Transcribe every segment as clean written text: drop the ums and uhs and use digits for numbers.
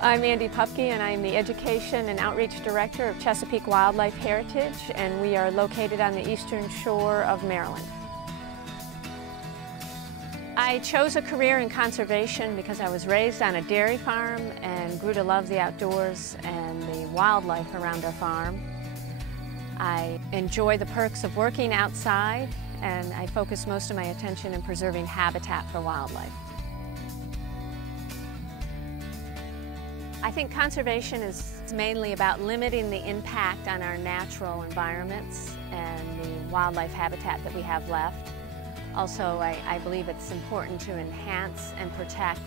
I'm Andi Pupke, and I'm the Education and Outreach Director of Chesapeake Wildlife Heritage, and we are located on the eastern shore of Maryland. I chose a career in conservation because I was raised on a dairy farm and grew to love the outdoors and the wildlife around our farm. I enjoy the perks of working outside, and I focus most of my attention in preserving habitat for wildlife. I think conservation is mainly about limiting the impact on our natural environments and the wildlife habitat that we have left. Also, I believe it's important to enhance and protect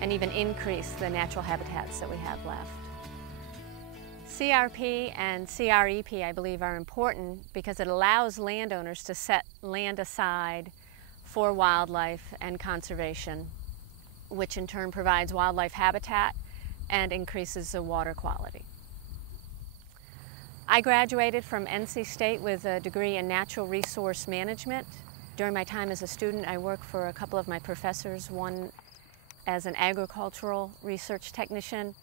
and even increase the natural habitats that we have left. CRP and CREP, I believe, are important because it allows landowners to set land aside for wildlife and conservation, which in turn provides wildlife habitat and increases the water quality. I graduated from NC State with a degree in natural resource management. During my time as a student, I worked for a couple of my professors, one as an agricultural research technician,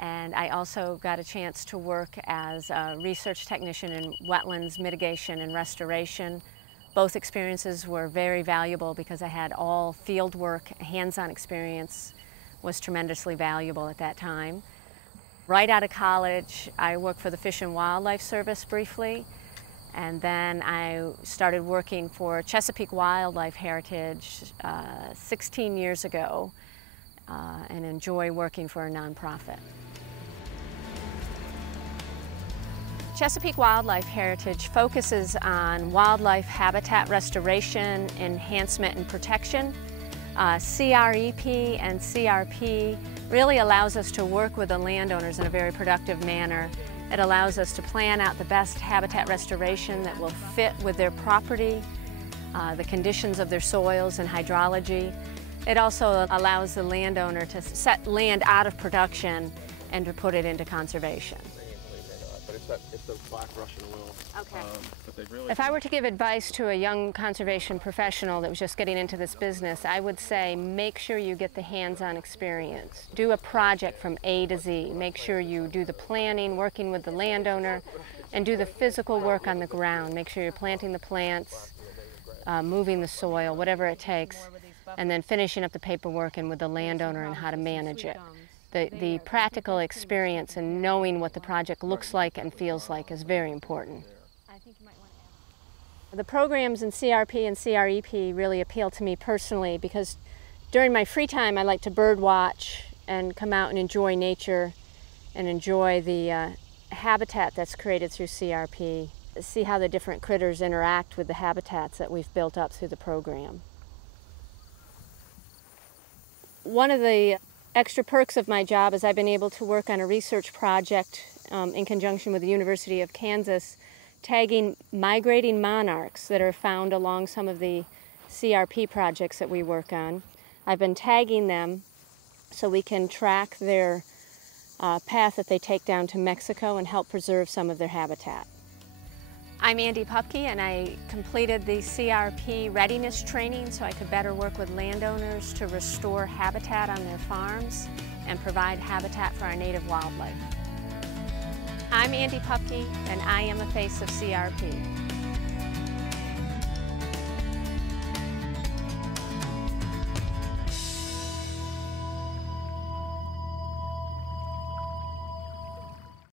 and I also got a chance to work as a research technician in wetlands mitigation and restoration. Both experiences were very valuable because I had all field work, hands-on experience was tremendously valuable at that time. Right out of college, I worked for the Fish and Wildlife Service briefly, and then I started working for Chesapeake Wildlife Heritage 16 years ago, and enjoy working for a nonprofit. Chesapeake Wildlife Heritage focuses on wildlife habitat restoration, enhancement, and protection. CREP and CRP really allows us to work with the landowners in a very productive manner. It allows us to plan out the best habitat restoration that will fit with their property, the conditions of their soils and hydrology. It also allows the landowner to set land out of production and to put it into conservation. It's the black Russian willow. Okay. But they really If I were to give advice to a young conservation professional that was just getting into this business, I would say make sure you get the hands-on experience. Do a project from A to Z. Make sure you do the planning, working with the landowner, and do the physical work on the ground. Make sure you're planting the plants, moving the soil, whatever it takes, and then finishing up the paperwork and with the landowner and how to manage it. The practical experience and knowing what the project looks like and feels like is very important. The programs in CRP and CREP really appeal to me personally because during my free time I like to bird watch and come out and enjoy nature and enjoy the habitat that's created through CRP, see how the different critters interact with the habitats that we've built up through the program. One of the extra perks of my job is I've been able to work on a research project in conjunction with the University of Kansas, tagging migrating monarchs that are found along some of the CRP projects that we work on. I've been tagging them so we can track their path that they take down to Mexico and help preserve some of their habitat. I'm Andi Pupke, and I completed the CRP readiness training so I could better work with landowners to restore habitat on their farms and provide habitat for our native wildlife. I'm Andi Pupke, and I am a face of CRP.